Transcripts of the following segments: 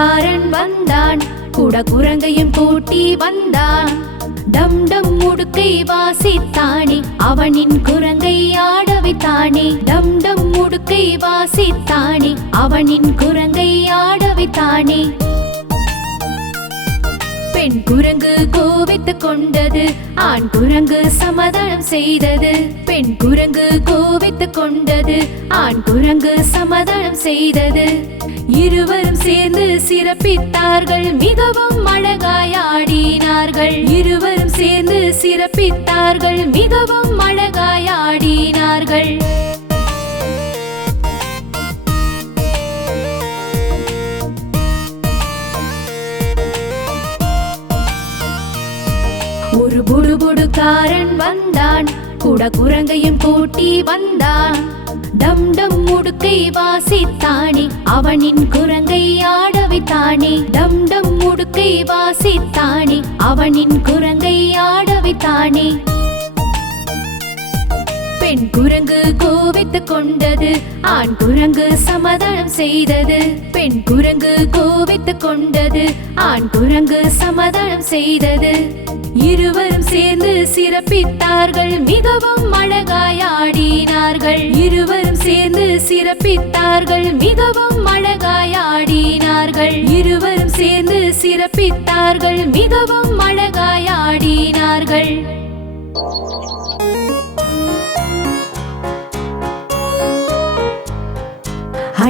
குரங்காரன் வந்தான், கூட குரங்கையும் கூட்டி வந்தான். டம் டம் முடுக்கை வாசித்தானே, அவனின் குரங்கை ஆட வைத்தானே. டம் டம் முடுக்கை வாசித்தானே, அவனின் குரங்கை ஆட வைத்தானே. பெண் குரங்கு கோவித்துக் கொண்டது, ஆண் குரங்கு சமாதானம் செய்தது. பெண் குரங்கு கோவித்துக் கொண்டது, ஆண் குரங்கு சமாதானம் செய்தது. இருவரும் சேர்ந்து சிறப்பித்தார்கள், மிகவும் அழகாய் ஆடினார்கள். இருவரும் சேர்ந்து சிறப்பித்தார்கள், மிகவும் அழகாய் ஆடினார்கள். ஒரு புடுபுடுக்காரன் வந்தான், கூட குரங்கையும் கூட்டி வந்தான். டம் டம் முடுக்கை வாசித்தானே, அவனின் குரங்கை ஆட வைத்தானே. டம் டம் முடுக்கை வாசித்தானே, அவனின் குரங்கை ஆட வைத்தானே. பெண் குரங்கு கோவித்துக் கொண்டது, ஆண் குரங்கு சமாதானம் செய்தது. பெண் குரங்கு கோவித்துக் கொண்டது, ஆண் குரங்கு சமாதானம் செய்தது. இருவரும் சேர்ந்து சிறப்பித்தார்கள், மிகவும் அழகாய் ஆடினார்கள். இருவரும் சேர்ந்து சிறப்பித்தார்கள், மிகவும் அழகாய் ஆடினார்கள். இருவரும் சேர்ந்து சிறப்பித்தார்கள், மிகவும் அழகாய் ஆடினார்கள்.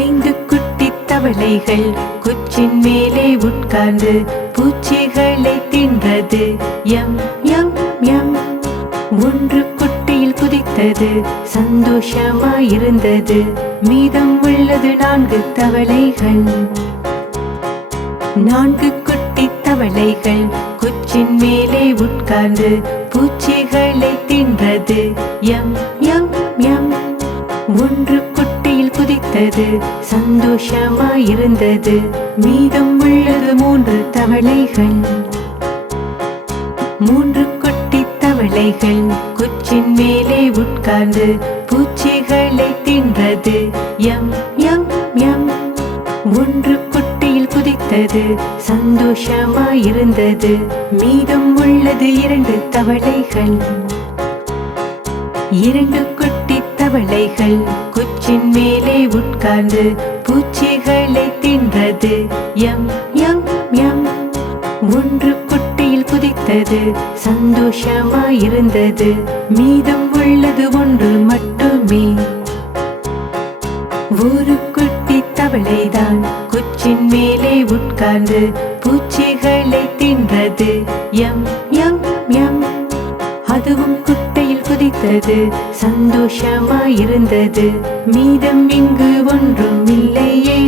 ஐந்து குட்டி தவளைகள் குச்சின் மேலே உட்கார்ந்து பூச்சிகளை தின்றது. M M M. ஒன்று குட்டையில் குதித்தது, சந்தோஷமாயிருந்தது. மீதம் உள்ளது 4 தவளைகள். 4 குட்டி தவளைகள் குச்சின் மேலே உட்கார்ந்து பூச்சிகளை தின்றது. M M M. ஒன்று குட்டையில் குதித்தது, சந்தோஷமாயிருந்தது. மீதம் உள்ளது 3 தவளைகள். 3 குட்டி தவளைகள் குச்சின் மேலே உட்கார்ந்து பூச்சிகளை தின்றது. M M M. ஒன்று குட்டையில் குதித்தது, சந்தோஷமாயிருந்தது. மீதம் உள்ளது 2 தவளைகள். 2 குட்டி தவளைகள் குச்சின் மேலே உட்கார்ந்து பூச்சிகளை தின்றது. M M M. ஒன்று குட்டையில் குதித்தது, சந்தோஷமாயிருந்தது. மீதம் உள்ளது 1 மட்டுமே. ஒரு குட்டி தவளைதான் குச்சின் மேலே உட்கார்ந்து பூச்சிகளை தின்றது. M M M. அதுவும் குட்டையில் குதித்தது, சந்தோஷமாயிருந்தது. மீதம் இங்கு ஒன்றும் இல்லையே.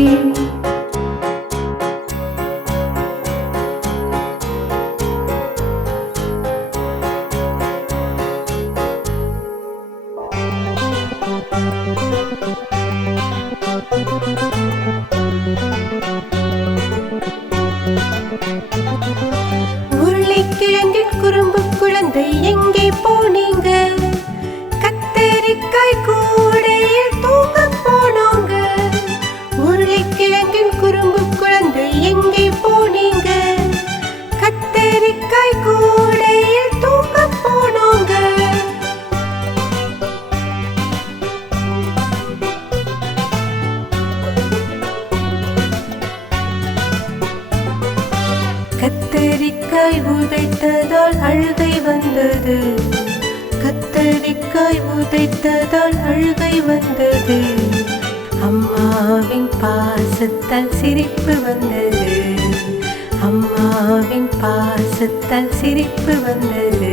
உருளைக்கிழங்கின் குறும்பு குழந்தை எங்கே போனீங்க? கத்தரிக்காய் கூடையில் தூங்க போனோங்க. உருளைக்கிழங்கின் குறும்பு குழந்தை எங்கே போனீங்க? கத்தரிக்காய் கூடையில் தூங்க போனோங்க. கத்தரிக்காய் உதைத்ததால் அழுகை வந்தது. கத்தரிக்காய் உதைத்ததால் அழுகை வந்தது. அம்மாவின் பாசத்தால் சிரிப்பு வந்தது. அம்மாவின் பாசத்தால் சிரிப்பு வந்தது.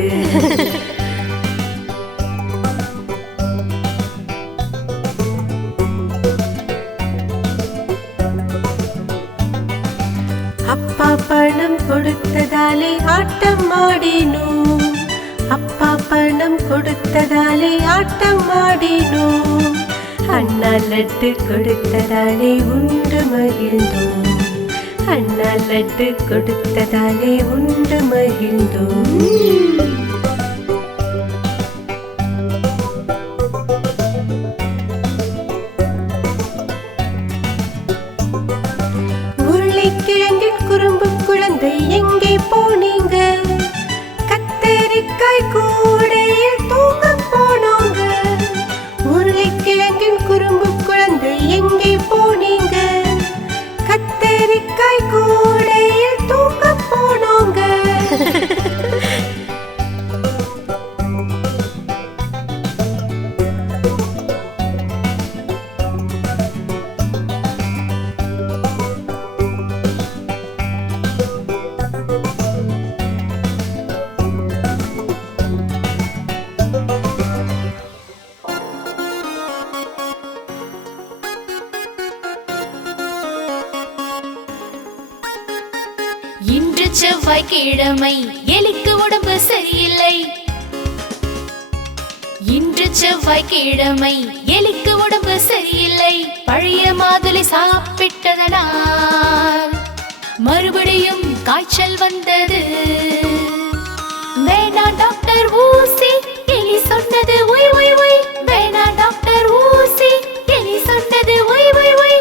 அப்பா பணம் கொடுத்ததாலே ஆட்டம் ஆடினோம். அப்பா பணம் கொடுத்ததாலே ஆட்டம் ஆடினோம். அண்ணா லட்டு கொடுத்ததாலே உண்டு மகிழ்ந்தோம். அண்ணா லட்டு கொடுத்ததாலே உண்டு மகிழ்ந்தோம். உருளைக்கிழங்கு இன்று செவ்வாய்க்கிழமை எலிக்கு உடம்பு சரியில்லை. இன்று செவ்வாய்க்கிழமை எலிக்கு உடம்பு சரியில்லை. பழைய மாதுளை சாப்பிட்டதனால் மறுபடியும் காய்ச்சல் வந்தது. வேணா டாக்டர் ஊசி, எலி சொன்னது ஒய் ஒய் ஒய். வேணா டாக்டர் ஊசி, எலி சொன்னது ஒய் ஒய் ஒய்.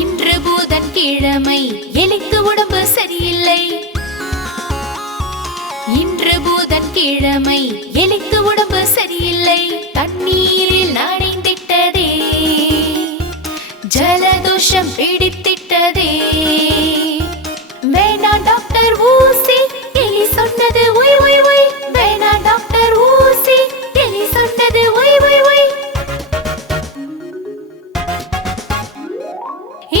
இன்று புதன்கிழமை எலிக்கு உடம்பு சரியில்லை. இன்று புதன்கிழமை எலிக்கு உடம்பு சரியில்லை. தண்ணீரில் நனைந்திட்டதே, ஜலதோஷம் பிடித்திட்டதே. வேணா டாக்டர் ஊசி, எலி சொன்னது ஒய் ஒய் ஒய். வேணா டாக்டர் ஊசி, எலி சொன்னது ஒய் ஒய் ஒய்.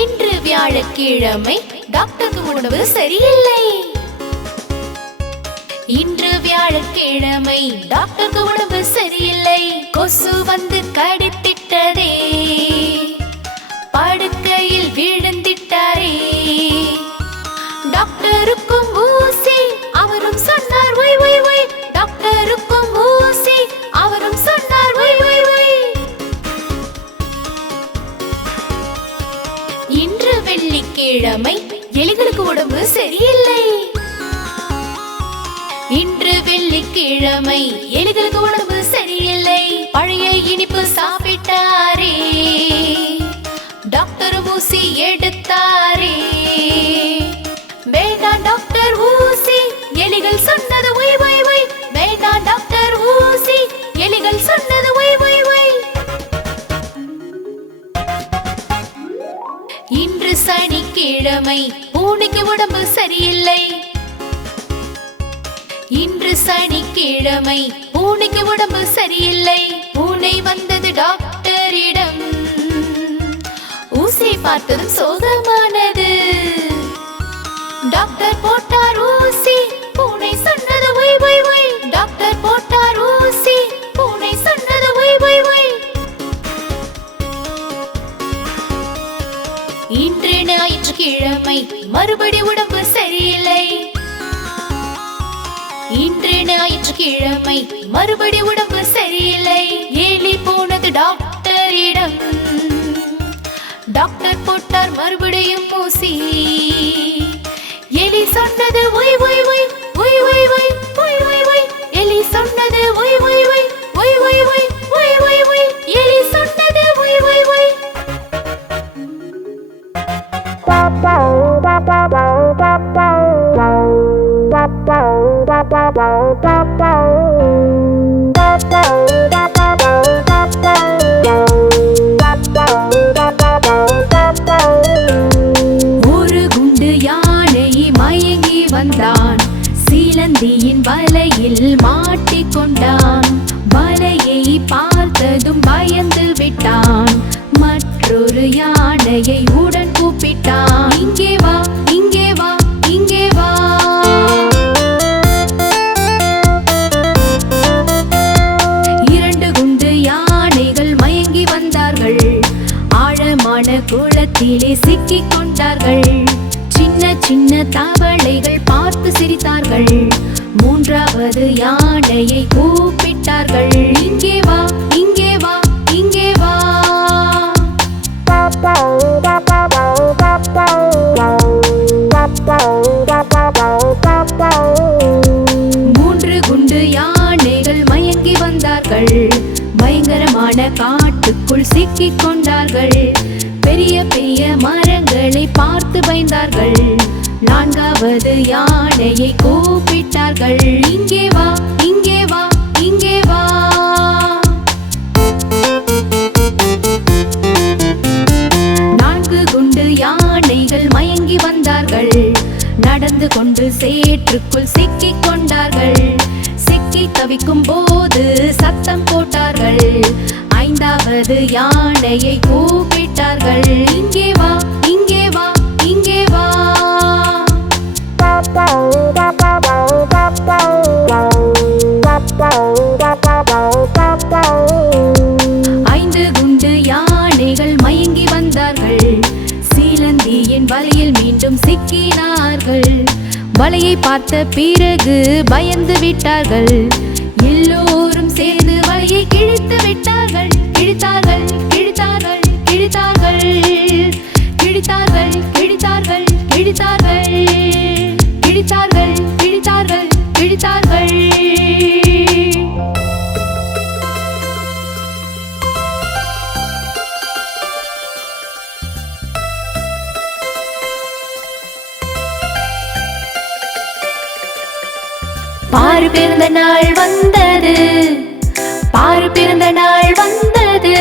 இன்று வியாழக்கிழமை டாக்டருக்கு உடம்பு சரியில்லை. இன்று வியாழக்கிழமை டாக்டருக்கு உடம்பு சரியில்லை. கொசு வந்து கடித்திட்டதே, படுக்கையில் விழுந்திட்டாரே. டாக்டருக்கும் ஊசி, அவரும் சொன்னார் ஒய் ஒய் ஒய். டாக்டருக்கும் ஊசி, அவரும் சொன்னார் ஒய் ஒய் ஒய். இன்று வெள்ளிக்கிழமை எலிகளுக்கு உடம்பு சரியில்லை. இன்று வெள்ளிக்கிழமை எலிகளுக்கு உடம்பு சரியில்லை. பழைய இனிப்பு சாப்பிட்டாரே, டாக்டர் ஊசி எடுத்தாரே. வேணா டாக்டர் ஊசி, எலிகள் சொன்னது ஒய் ஒய் ஒய். வேணா டாக்டர் ஊசி, எலிகள் சொன்னது ஒய் ஒய் ஒய். இன்று சனிக்கிழமை பூனைக்கு உடம்பு சரியில்லை. இன்று சனிக்கிழமை பூனைக்கு உடம்பு சரியில்லை. பூனை வந்தது டாக்டரிடம், ஊசி பார்த்ததும் சோகமானது. டாக்டர் போட்டார் ஊசி, பூனை சொன்னது ஒய் ஒய் ஒய். டாக்டர் போட்டார் ஊசி, பூனை சொன்னது ஒய் ஒய் ஒய். இன்று ஞாயிற்றுக்கிழமை மறுபடி உடம்பு சரியில்லை. இன்று ஞாயிற்றுக்கிழமை மறுபடி உடம்பு சரியில்லை. எலி போனது டாக்டரிடம், டாக்டர் போட்டார் மறுபடியும் ஊசி. எலி சொன்னது ஒய் ஒய் ஒய். ஒய் ஒய் ஒய் ஒய் ஒய் ஒய். எலி சொன்னது ஒய் ஒய் ஒய். ஒய் ஒய் ஒய் ஒய் ஒய் ஒய். எலி சொன்னது ஒய் ஒய் ஒய். ஒரு குண்டு யானை மயங்கி வந்தான், சீலந்தியின் வலையில் மாட்டிக்கொண்டான். வலையை பார்த்ததும் பயந்து விட்டான், மற்றொரு யானையை உடன் கூப்பிட்டான். இங்கே வா, இங்கே வா, இங்கே வா. இரண்டு குண்டு யானைகள் மயங்கி வந்தார்கள், ஆழமான குளத்திலே சிக்கிக் கொண்டார்கள். சின்ன சின்ன தவளைகள் பார்த்து சிரித்தார்கள், மூன்றாவது யானையை கூப்பிட்டார்கள். இங்கே வா, இங்கே வா, இங்கே வா. மூன்று குண்டு யானைகள் மயங்கி வந்தார்கள், பயங்கரமான காட்டுக்குள் சிக்கிக் கொண்டார்கள். பெரிய பெரிய மரங்களை பார்த்து பயந்தார்கள், நான்காவது யானையை கூப்பிட்டார்கள். இங்கே வா, இங்கே வா, இங்கே வா. நான்கு குண்டு யானைகள் மயங்கி வந்தார்கள், நடந்து கொண்டு சேற்றுக்குள் சிக்கிக் கொண்டார்கள். சிக்கி தவிக்கும் போது சத்தம் போட்டார்கள், ஐந்தாவது யானையை கூப்பிட்டார்கள். இங்கே வா, இங்கே வா, இங்கே வா. ஐந்து குண்டு யானைகள் மயங்கி வந்தார்கள், வலையில் மீண்டும் சிக்கினார்கள். வலையை பார்த்த பிறகு பயந்து விட்டார்கள். எல்லோரும் சேர்ந்து வலையை கிழித்து விட்டார்கள். கிழித்தார்கள் கிழித்தார்கள் கிழித்தார்கள் கிழித்தார்கள் கிழித்தார்கள் கிழித்தார்கள் கிழித்தார்கள் கிழித்தார்கள் கிழித்தார்கள். பாரு பிறந்த நாள் வந்தது, பாரு பிறந்த நாள் வந்தது.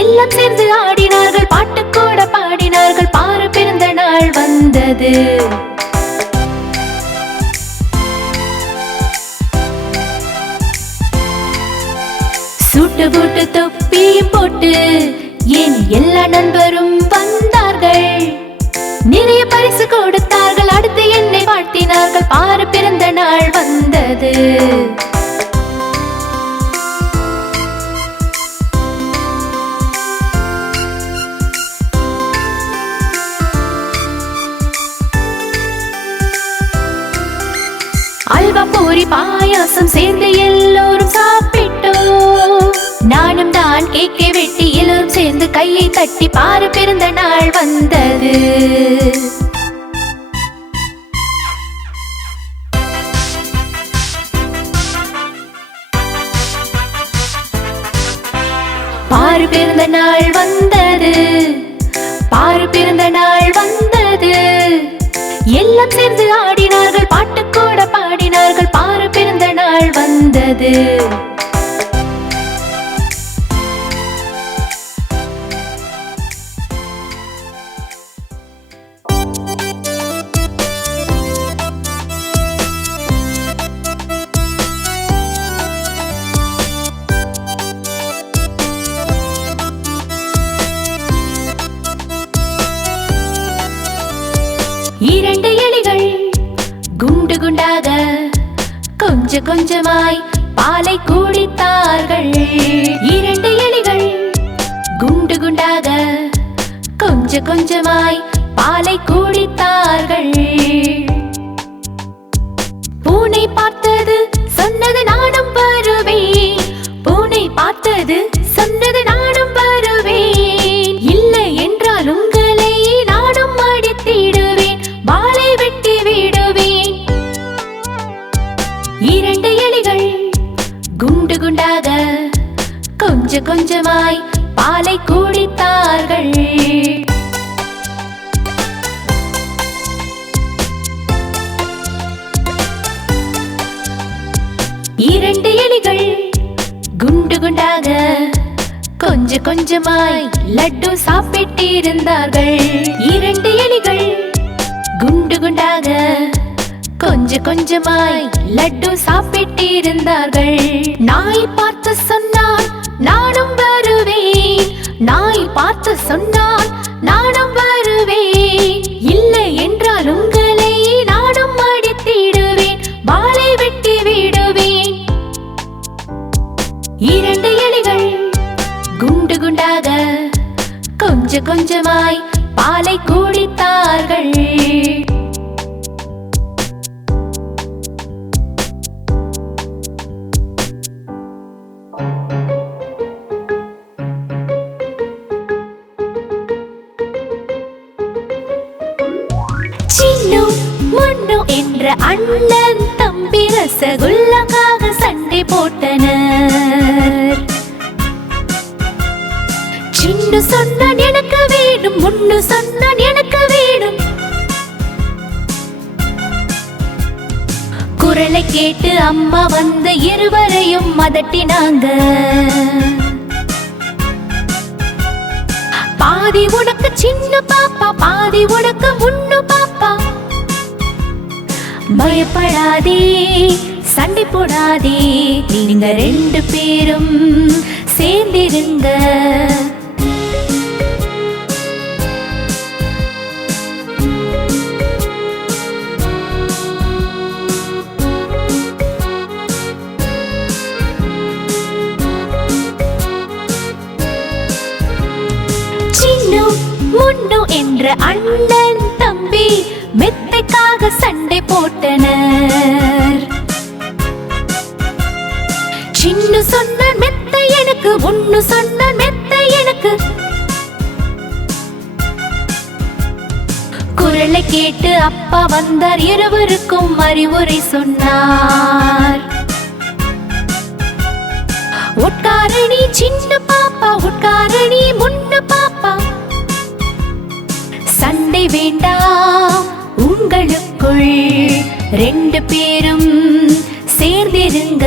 எல்லாம் சேர்ந்து ஆடினார்கள், பாட்டு கூட பாடினார்கள். பாரு பிறந்த நாள் வந்தது. சூட்டு பூட்டு தொப்பியும் போட்டு என் எல்லா நண்பரும் வந்தார்கள். நிறைய பரிசு கொடுத்தார்கள். அடுத்து என்னை வாழ்த்தினார்கள். பாரு பிறந்த நாள் வந்தது. அல்வா பூரி பாயாசம் சேர்ந்து எல்லோரும் சாப்பிட்டோம். நானும் தான் கேக்கை வெட்டி எல்லோரும் சேர்ந்து கையை தட்டி பாரு பிறந்த நாள் வந்தது. பாரு பிறந்த நாள் வந்தது, பாரு பிறந்த நாள் வந்தது. எல்லாம் சேர்ந்து ஆடினார்கள், பாட்டு கூட பாடினார்கள். பாரு பிறந்த நாள் வந்தது. இரண்டு எலிகள் குண்டு குண்டாக கொஞ்சம் கொஞ்சமாய் பாலை குடித்தார்கள். இரண்டு எலிகள் குண்டு குண்டாக கொஞ்சம் கொஞ்சமாய் பாலை குடித்தார்கள். பூனை பார்த்தது சொன்னது நானும் வருவேன். பூனை பார்த்தது சொன்னது நானும் வருவேன். இல்லை என்றால் உங்களை நானும் அடித்திடுவேன், வாளை வெட்டி விடுவேன். இரண்டு எலிகள் குண்டு குண்டாக கொஞ்சம் கொஞ்சமாய் பாலை குடித்தார்கள். இரண்டு எலிகள் குண்டு குண்டாக கொஞ்சம் கொஞ்சமாய் லட்டு சாப்பிட்டிருந்தார்கள். இரண்டு எலிகள் குண்டு குண்டாக கொஞ்சம் கொஞ்சமாய் லட்டு சாப்பிட்டிருந்தார்கள். நாய் பார்த்து சொன்னான் நானும் வருவேன், நாய் பார்த்து சொன்னான் நானும் வருவேன். இல்லை என்றால் உங்களை நானும் அடித்திடுவேன், வாளை வெட்டி விடுவேன். இரண்டு எலிகள் குண்டு குண்டாக கொஞ்சம் கொஞ்சமாய் பாலை குடித்தார்கள். சின்னு முன்னு என்ற அண்ணன் தம்பி ரசகுல்லாக்காக சண்டை போட்டனர். சின்னு சொன்னான் எனக்கு வேணும், முன்னு சொன்னான் எனக்கு வேணும். குரலை கேட்டு அம்மா வந்து இருவரையும் மதட்டினாங்க. பாதி உனக்கு சின்ன பாப்பா, பாதி உனக்கு முன்னு பாப்பா. பயப்படாதே, சண்டை போடாதே, நீங்க ரெண்டு பேரும் சேர்ந்திருங்க. சின்னு முன்னு என்ற அண்ணன் தம்பி மெத்தைக்காக சண்டை போட்டனர். சின்னு சொன்ன மெத்தை எனக்கு, ஒன்னு சொன்ன மெத்தை எனக்கு. குரலை கேட்டு அப்பா வந்தார், இருவருக்கும் அறிவுரை சொன்னார். உட்காரணி சின்ன பாப்பா, உட்காரணி முன்ன பாப்பா. சண்டை வேண்டாம் உங்களுக்குள், ரெண்டு பேரும் சேர்ந்திருங்க.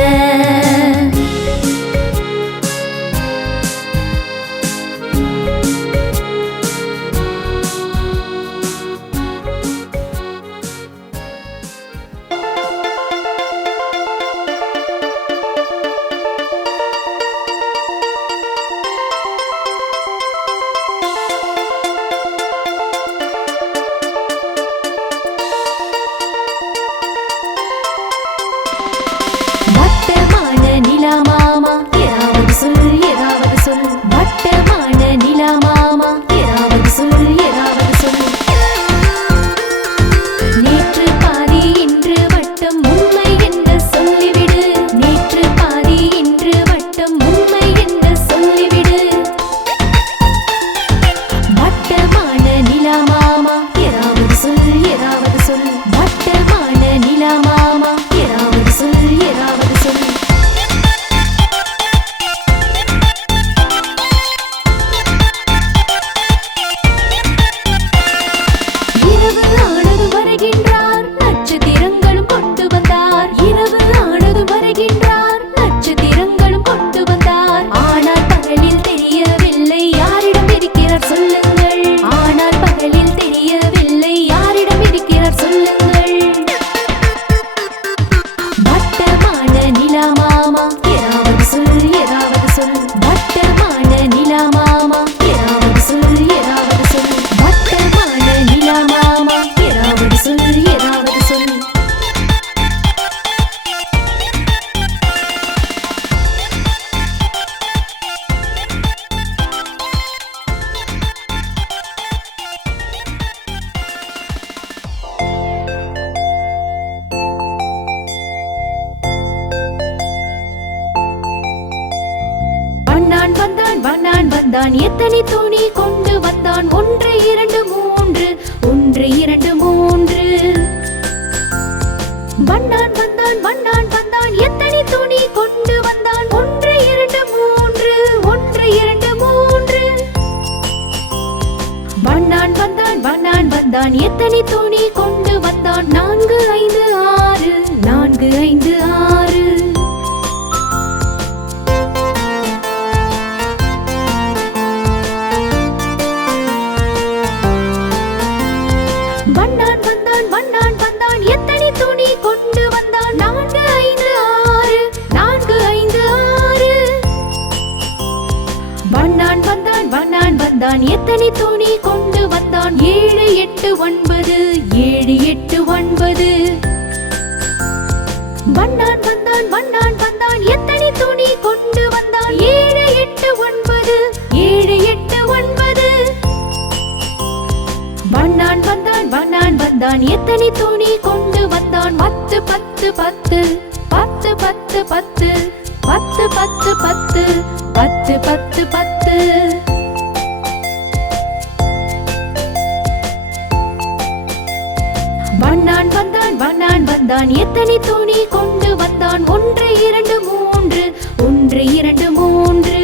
வந்தான், எத்தனை துணி கொண்டு வந்தான்? 1 2 3 1 2 3. வண்ணான் வந்தான், எத்தனை துணி கொண்டு வந்தான்? 1 2 3 1 2 3. வண்ணான் வந்தான், எத்தனை துணி கொண்டு வந்தான்? 4 5 6 4 5 6. வந்தான், எத்தனை துணி கொண்டு வந்தான்? 4 5 6 4 5 6. வண்ணான் வந்தான், எத்தனை துணி கொண்டு வந்தான்? 7 8 9 7 8 9. வண்ணான் வந்தான், எத்தனை துணி கொண்டு வந்தான்? 7 8 9 7 8 9. வண்ணான் வந்தான், எத்தனை துணி கொண்டு வந்தான்? 10 10 10 10 10 10 10 10 10 10 10 10. வண்ணான் வந்தான், எத்தனை துணி கொண்டு வந்தான்? 1 2 3 1 2 3.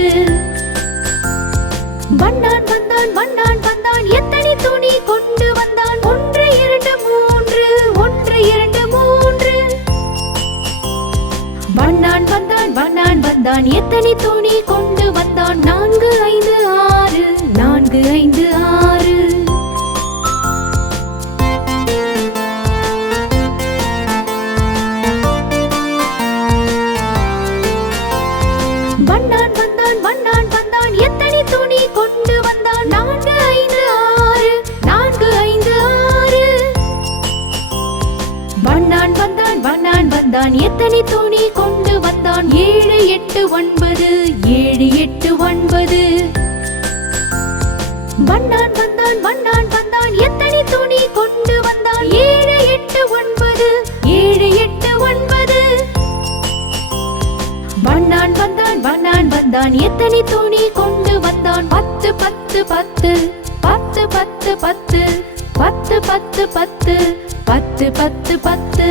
வண்ணான் வந்தான், எத்தனை துணி கொண்டு வந்தான்? 1 2 3 1 2 3. வண்ணான் வந்தான், எத்தனை துணி கொண்டு வந்தான்? 4 5 6 4 5 6. வண்ணான் வந்தான், எத்தனை துணி கொண்டு வந்தான்? 4 5 6 4 5 6. வண்ணான் வந்தான், எத்தனை துணி கொண்டு வந்தான்? 7 8 9 7 8 9. வண்ணான் வந்தான் வந்தான் எத்தனை துணி கொண்டு வந்தான் பத்து பத்து பத்து பத்து பத்து பத்து பத்து பத்து பத்து பத்து பத்து பத்து